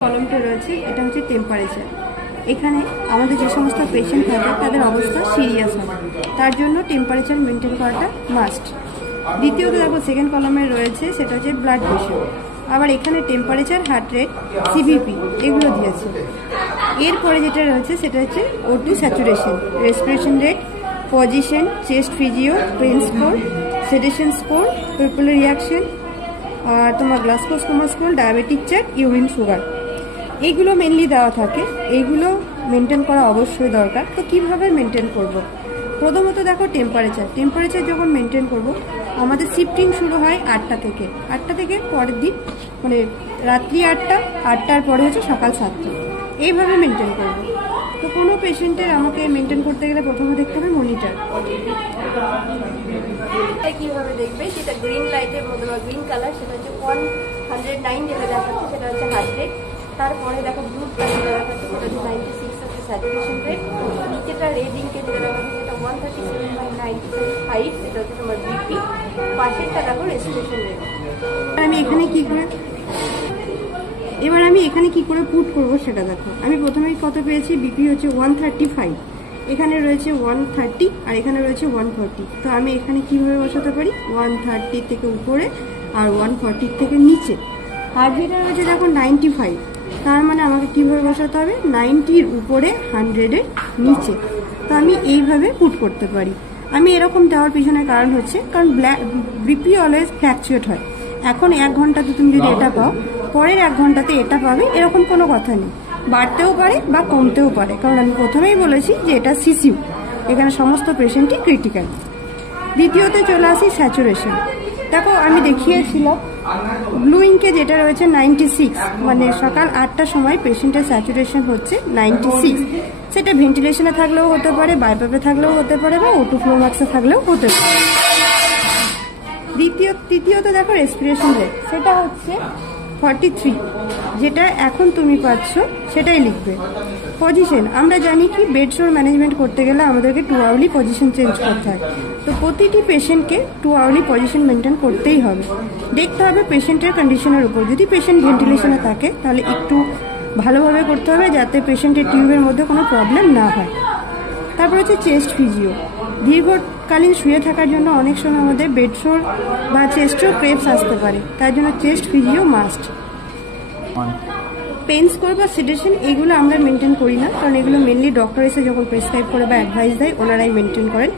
কলমটা রয়েছে এটা হচ্ছে টেম্পারেচার। এখানে আমাদের যে সমস্ত পেশেন্ট থাকে তাদের অবস্থা সিরিয়াস হয়, তার জন্য টেম্পারেচার মেনটেন করাটা মাস্ট। দ্বিতীয়ত দেখো সেকেন্ড কলমে রয়েছে সেটা হচ্ছে ব্লাড প্রেশার, আবার এখানে টেম্পারেচার, হার্ট রেট, সিবিপি এগুলো দিয়েছে। এরপরে যেটা রয়েছে সেটা হচ্ছে O2 saturation, respiration rate, position, chest physio, pain score, sedation score, pupillary reaction, আর তোমার Glasgow coma score, diabetic chart, urine sugar, এইগুলো মেনলি দেওয়া থাকে। এইগুলো মেনটেন করা অবশ্যই দরকার। তো কিভাবে মেনটেন করব? প্রথমত দেখো টেম্পারেচার যখন মেনটেন করব, আমাদের শিফটিং শুরু হয় 8টা থেকে পরের দিন মানে রাত্রি 8টার পরে হচ্ছে সকাল 7টা, এইভাবে মেনটেন করব। তো কোনো পেশেন্টের আমাকে মেনটেন করতে গেলে প্রথমে দেখতে হবে মনিটর। কিভাবে দেখবে সেটা গ্রিন লাইটের মধ্যে বা গ্রিন কালার, সেটা হচ্ছে 109 যেটা দেখাচ্ছে সেটা হচ্ছে হার্ট রেট। তারপরে দেখো ব্লু কালার দেখাচ্ছে সেটা হচ্ছে 96 হচ্ছে স্যাচুরেশন রেট। নিচেটা রেড ইঙ্কে যেটা দেখাচ্ছে সেটা 137/95, সেটা হচ্ছে তোমার বিপি। পাশেরটা দেখো রেসপিরেশন রেট। এবার আমি এখানে কি করে পুট করব সেটা দেখো। আমি প্রথমেই কত পেয়েছি, বিপি হচ্ছে 135, এখানে রয়েছে 130 আর এখানে রয়েছে 140। তো আমি এখানে কিভাবে বসাতে পারি, 130 থেকে উপরে আর 140 থেকে নিচে। হার্ট রেট রয়েছে দেখো 95, তার মানে আমাকে কিভাবে বসাতে হবে, 90-র উপরে 100-এর নিচে। তো আমি এইভাবে পুট করতে পারি। আমি এরকম দেওয়ার পিছনে কারণ হচ্ছে কারণ বিপি অলওয়েজ ফ্ল্যাকচুয়েট হয়। এখন 1 ঘন্টাতে তুমি যদি এটা পাও, পরের 1 ঘন্টাতে এটা পাবে, এরকম কোনো কথা নেই। বাড়তেও পারে বা কমতেও পারে, কারণ আমি প্রথমেই বলেছি যে এটা সিসিউ, এখানে সমস্ত পেশেন্টই ক্রিটিক্যাল। দ্বিতীয়তে চলে আসি স্যাচুরেশন। দেখো আমি দেখিয়েছিলাম ব্লু ইঙ্কে যেটা রয়েছে 96, মানে সকাল 8টার সময় পেশেন্টের স্যাচুরেশন হচ্ছে 96। সেটা ভেন্টিলেশনে থাকলেও হতে পারে, বাইপাপে থাকলেও হতে পারে, বা O2 ফ্লো মাস্কে থাকলেও হতে পারে। তৃতীয়ত দেখো রেসপিরেশন রেট, সেটা হচ্ছে 43, যেটা এখন তুমি পাচ্ছ সেটাই লিখবে। পজিশন, আমরা জানি কি বেড শোর ম্যানেজমেন্ট করতে গেলে আমাদেরকে 2 আওয়ারলি পজিশন চেঞ্জ করতে হয়। তো প্রতিটি পেশেন্টকে 2 আওয়ারলি পজিশন মেনটেন করতেই হবে। দেখতে হবে পেশেন্টের কন্ডিশনের উপর। যদি পেশেন্ট ভেন্টিলেশনে থাকে তাহলে একটু ভালোভাবে করতে হবে, যাতে পেশেন্টের টিউবের মধ্যে কোনো প্রবলেম না হয়। তারপর হচ্ছে চেস্ট ফিজিও। দীর্ঘকালীন শুয়ে থাকার জন্য অনেক সময় আমাদের বেড শোর বা চেস্টেও ক্রেপস আসতে পারে, তার জন্য chest physio must. Pain score বা সেডেশন এগুলো আমরা মেনটেন করি না, কারণ এগুলো মেনলি ডক্টর এসে যখন প্রেসক্রাইব করে বা অ্যাডভাইস দেয় ওনারাই মেনটেন করেন।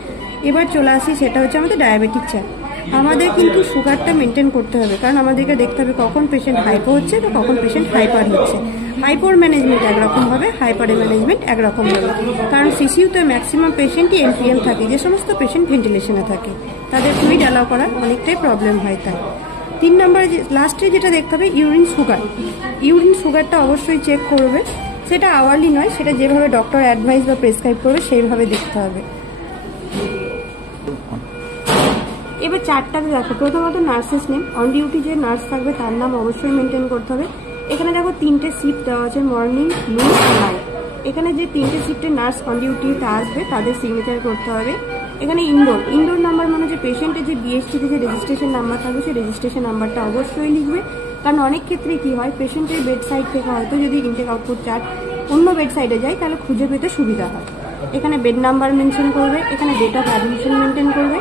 এবার চলে আসি, সেটা হচ্ছে আমাদের ডায়াবেটিক চার্ট। আমাদের কিন্তু সুগারটা মেনটেন করতে হবে, কারণ আমাদেরকে দেখতে হবে কখন পেশেন্ট হাইপো হচ্ছে বা কখন পেশেন্ট হাইপার হচ্ছে। হাইপোর ম্যানেজমেন্ট একরকম হবে, হাইপারের ম্যানেজমেন্ট একরকম হবে। কারণ সিসিউতে ম্যাক্সিমাম পেশেন্টই NPM থাকে, যে সমস্ত পেশেন্ট ভেন্টিলেশনে থাকে তাদের ফ্লুইড অ্যালাউ করার অনেকটাই প্রবলেম হয়। তাই 3 নম্বরে লাস্টে যেটা দেখতে হবে ইউরিন সুগার। ইউরিন সুগারটা অবশ্যই চেক করবে, সেটা আওয়ারলি নয়, সেটা যেভাবে ডক্টর অ্যাডভাইস বা প্রেসক্রাইব করবে সেইভাবে দেখতে হবে। এবার চারটাতে দেখো, প্রথমত নার্সেস নেম, অন ডিউটি যে নার্স থাকবে তার নাম অবশ্যই মেনটেন করতে হবে। এখানে দেখো 3টে শিফট দেওয়া আছে, মর্নিং, নুন, নাইট। এখানে যে 3টে শিফটে নার্স অন ডিউটিতে আসবে তাদের সিগনেচার করতে হবে। এখানে ইনডোর নাম্বার মানে যে পেশেন্টের যে বিএসটিতে যে রেজিস্ট্রেশন নাম্বার থাকবে সেই রেজিস্ট্রেশন নাম্বারটা অবশ্যই লিখবে। কারণ অনেক ক্ষেত্রে কি হয়, পেশেন্টের বেড সাইড থেকে হয়তো যদি ইনটেক আউটপুট চার্ট অন্য বেড সাইডে যায় তাহলে খুঁজে পেতে সুবিধা হয়। এখানে বেড নাম্বার মেনশন করবে, এখানে ডেট অফ অ্যাডমিশন মেনটেন করবে।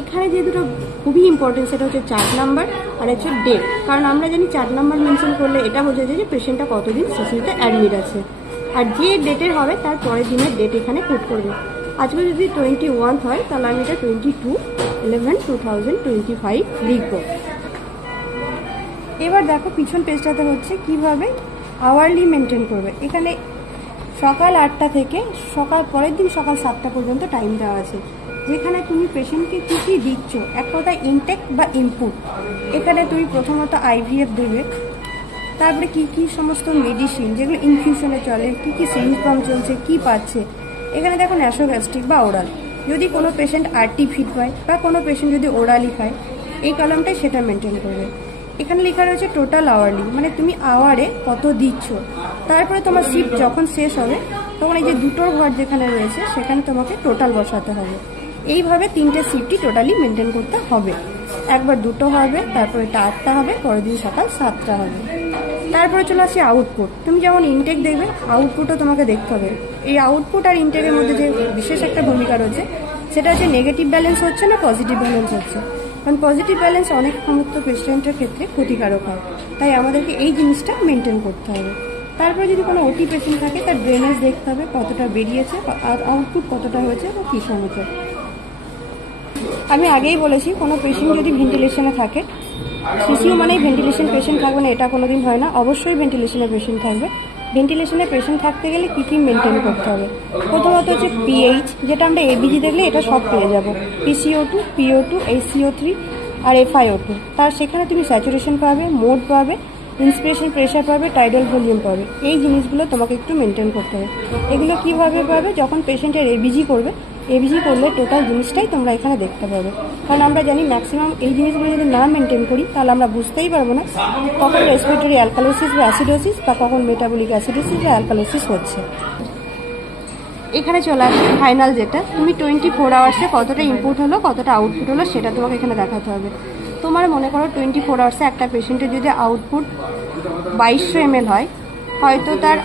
এখানে যে দুটো খুবই ইম্পর্টেন্ট সেটা হচ্ছে চার্ট নাম্বার আর হচ্ছে ডেট। কারণ আমরা জানি চার্ট নাম্বার মেনশন করলে এটা বোঝা যায় যে পেশেন্টটা কতদিন সিসিউতে অ্যাডমিট আছে, আর যে ডেটের হবে তার পরের দিনের ডেট এখানে পুট করবে। আজকে যদি 21 হয় তাহলে আমি এটা 22/11/2025 লিখব। এবার দেখো পিছন পেজটাতে হচ্ছে কিভাবে আওয়ারলি মেনটেন করবে। এখানে সকাল 8টা থেকে পরের দিন সকাল 7টা পর্যন্ত টাইম দেওয়া আছে, যেখানে তুমি পেশেন্টকে কী কী দিচ্ছ, এক কথায় ইনটেক বা ইনপুট। এখানে তুমি প্রথমত IVF দেবে, তারপরে কি কি সমস্ত মেডিসিন যেগুলো ইনফিউশনে চলে, কি কি সিরিঞ্জ পাম্প চলছে, কি পাচ্ছে। এখানে দেখো ন্যাসোগ্যাস্ট্রিক বা ওরাল, যদি কোনো পেশেন্ট RT ফিট পায় বা কোনো পেশেন্ট যদি ওরালি খায়, এই কলামটাই সেটা মেনটেন করবে। এখানে লেখা রয়েছে টোটাল আওয়ারলি, মানে তুমি আওয়ারে কত দিচ্ছ। তারপরে তোমার শিফট যখন শেষ হবে তখন এই যে দুটোর ঘর যেখানে রয়েছে সেখানে তোমাকে টোটাল বসাতে হবে। এইভাবে 3টে শিফটই টোটালি মেনটেন করতে হবে। একবার 2টো হবে, তারপরে এটা 8টা হবে, পরের দিন সকাল 7টা হবে। তারপরে চলে আসছে আউটপুট। তুমি যেমন ইনটেক দেখবে, আউটপুটও তোমাকে দেখতে হবে। এই আউটপুট আর ইনটেকের মধ্যে যে বিশেষ একটা ভূমিকা রয়েছে সেটা হচ্ছে নেগেটিভ ব্যালেন্স হচ্ছে না পজিটিভ ব্যালেন্স হচ্ছে। কারণ পজিটিভ ব্যালেন্স অনেক সমস্ত পেশেন্টের ক্ষেত্রে ক্ষতিকারক হয়, তাই আমাদেরকে এই জিনিসটা মেনটেন করতে হবে। তারপরে যদি কোনো ওটি পেশেন্ট থাকে তার ড্রেনেজ দেখতে হবে কতটা বেরিয়েছে আর আউটপুট কতটা হয়েছে বা কী সমস্যা। আমি আগেই বলেছি কোনো পেশেন্ট যদি ভেন্টিলেশনে থাকে, সিসিউ মানেই ভেন্টিলেশন পেশেন্ট থাকবে না এটা কোনোদিন হয় না, অবশ্যই ভেন্টিলেশনের পেশেন্ট থাকবে। ভেন্টিলেশনের পেশেন্ট থাকতে গেলে কী কী মেনটেন করতে হবে? প্রথমত হচ্ছে পিএইচ, যেটা আমরা এবিজি দেখলে এটা সব পেয়ে যাবো, PCO2, PO2, HCO3 আর FiO2। তার সেখানে তুমি স্যাচুরেশন পাবে, মোড পাবে, ইন্সপিরেশন প্রেশার পাবে, টাইডাল ভলিউম পাবে। এই জিনিসগুলো তোমাকে একটু মেনটেন করতে হবে। এগুলো কীভাবে পাবে? যখন পেশেন্টের এবিজি করবে, এবিজি করলে টোটাল জিনিসটাই তোমরা এখানে দেখতে পাবে। কারণ আমরা জানি ম্যাক্সিমাম এই জিনিসগুলো যদি না মেনটেন করি তাহলে আমরা বুঝতেই পারবো না কখন রেসপিরেটরি অ্যালকালোসিস বা অ্যাসিডোসিস বা কখন মেটাবলিক অ্যাসিডোসিস বা অ্যালকালোসিস হচ্ছে। এখানে চলে আসছে ফাইনাল, যেটা তুমি 24 আওয়ার্সে কতটা ইনপুট হলো কতটা আউটপুট হলো সেটা তোমাকে এখানে দেখাতে হবে। তোমার মনে করো 24 আওয়ার্সে একটা পেশেন্টের যদি আউটপুট 2200 ml হয়, হয়তো তার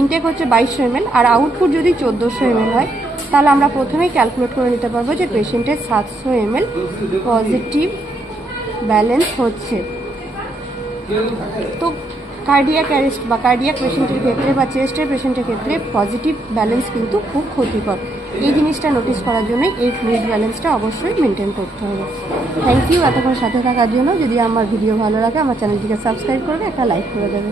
ইনটেক হচ্ছে 2200 ml আর আউটপুট যদি 1400 ml হয়, তাহলে আমরা প্রথমেই ক্যালকুলেট করে নিতে পারবো যে পেশেন্টের 700 ml পজিটিভ ব্যালেন্স হচ্ছে। তো কার্ডিয়াক অ্যারেস্ট বা কার্ডিয়াক পেশেন্টের ক্ষেত্রে বা চেস্টের পেশেন্টের ক্ষেত্রে পজিটিভ ব্যালেন্স কিন্তু খুব ক্ষতিকর। এই জিনিসটা নোটিস করার জন্যই এই ফ্লুইড ব্যালেন্সটা অবশ্যই মেনটেন করতে হবে। থ্যাংক ইউ এতক্ষণ সাথে থাকার জন্য। যদি আমার ভিডিও ভালো লাগে আমার চ্যানেলটিকে সাবস্ক্রাইব করবে, একটা লাইক করে দেবে।